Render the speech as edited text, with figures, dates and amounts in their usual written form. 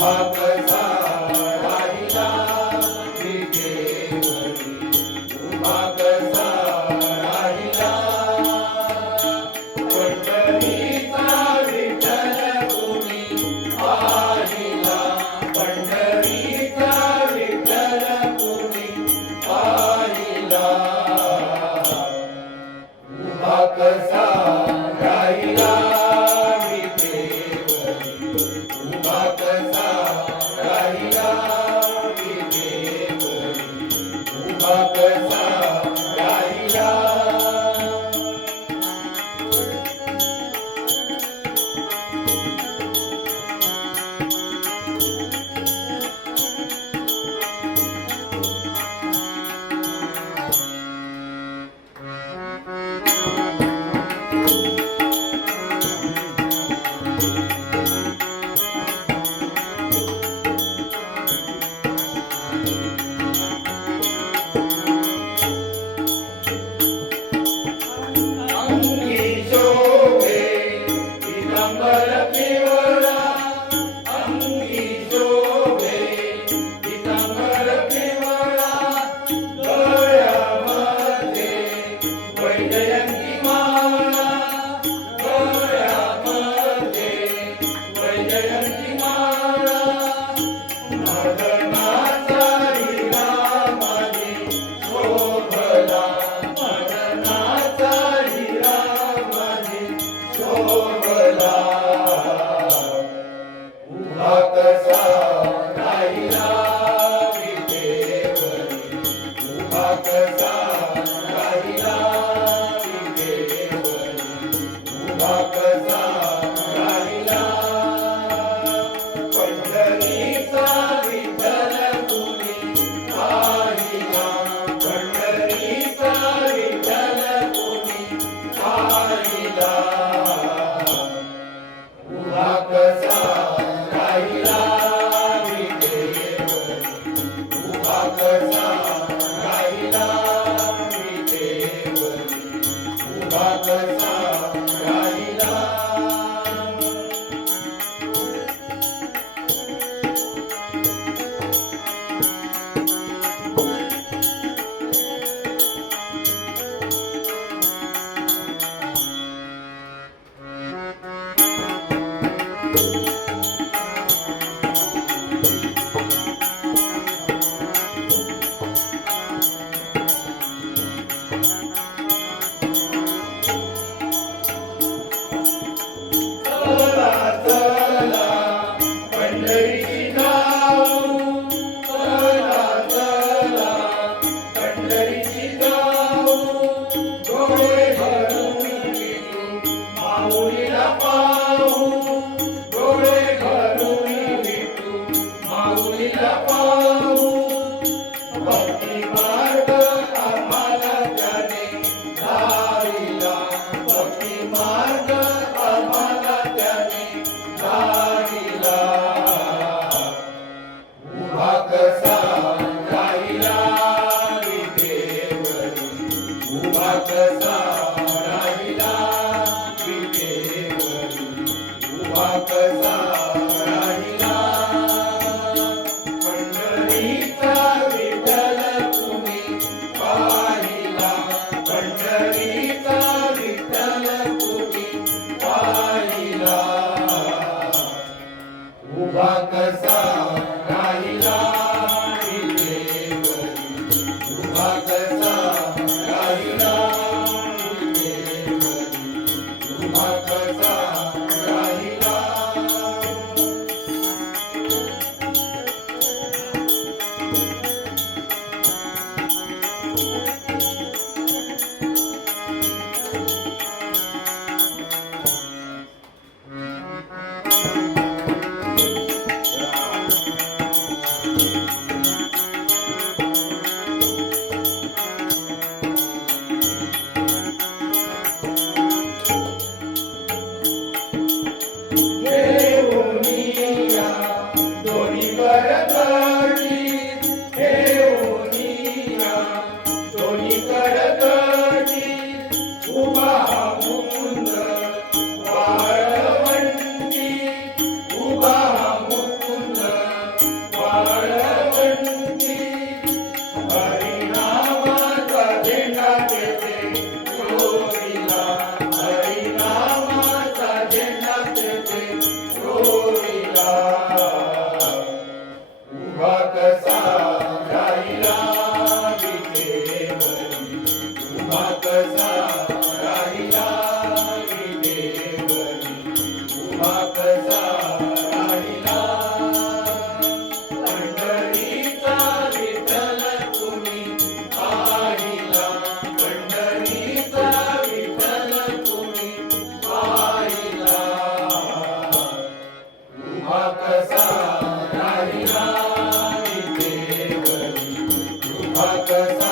उभा कसा राहिला विटेवरी, उभा कसा राहिला पंढरीचा विठ्ठल कुणी पाहिला, पंढरीचा विठ्ठल कुणी पाहिला, उभा कसा राहिला विटेवरी, उभा कसा राहिला विटेवरी, उभा कसा राहिला. अंगी शोभे पीतांबर पिवळा, अंगी शोभे पीतांबर पिवळा, गळ्यामध्ये वैजयंती माळा, गळ्यामध्ये वैजयंती माळा, मदनाचा हिरा माझी शोभला, मदनाचा हिरा माझी शोभला, उभा कसा राहिला विटेवरी, उभा कसा राहिला विटेवरी, उभा कसा राहिला पंढरीचा विठ्ठल कुणी पाहिला, पंढरीचा विठ्ठल कुणी पाहिला, उभा कसा राहिला विटेवरी, उभा कसा राहिला विटेवरी, उभा कसा राहिला. चला चला पंढरीची जाऊ, चला चला पंढरीची जाऊ, डोळे भरून विठू माऊलीला पाहू, डोळे भरून विठू माऊलीला पाहू, भक्ती मार्ग आम्हाला त्याने दारिला, भक्ती मार्ग आम्हाला त्याने दारिला, उभा कसा राहिला विटेवरी, उभा कसा राहिला विटेवरी, उभा कसा राहिला पंढरीचा विठ्ठल कुणी पाहिला, पंढरीचा विठ्ठल कुणी पाहिला, उभा कसा राहिला विटेवरी, उभा कसा राहिला विटेवरी, उभा कसा राहिला. उभा कसा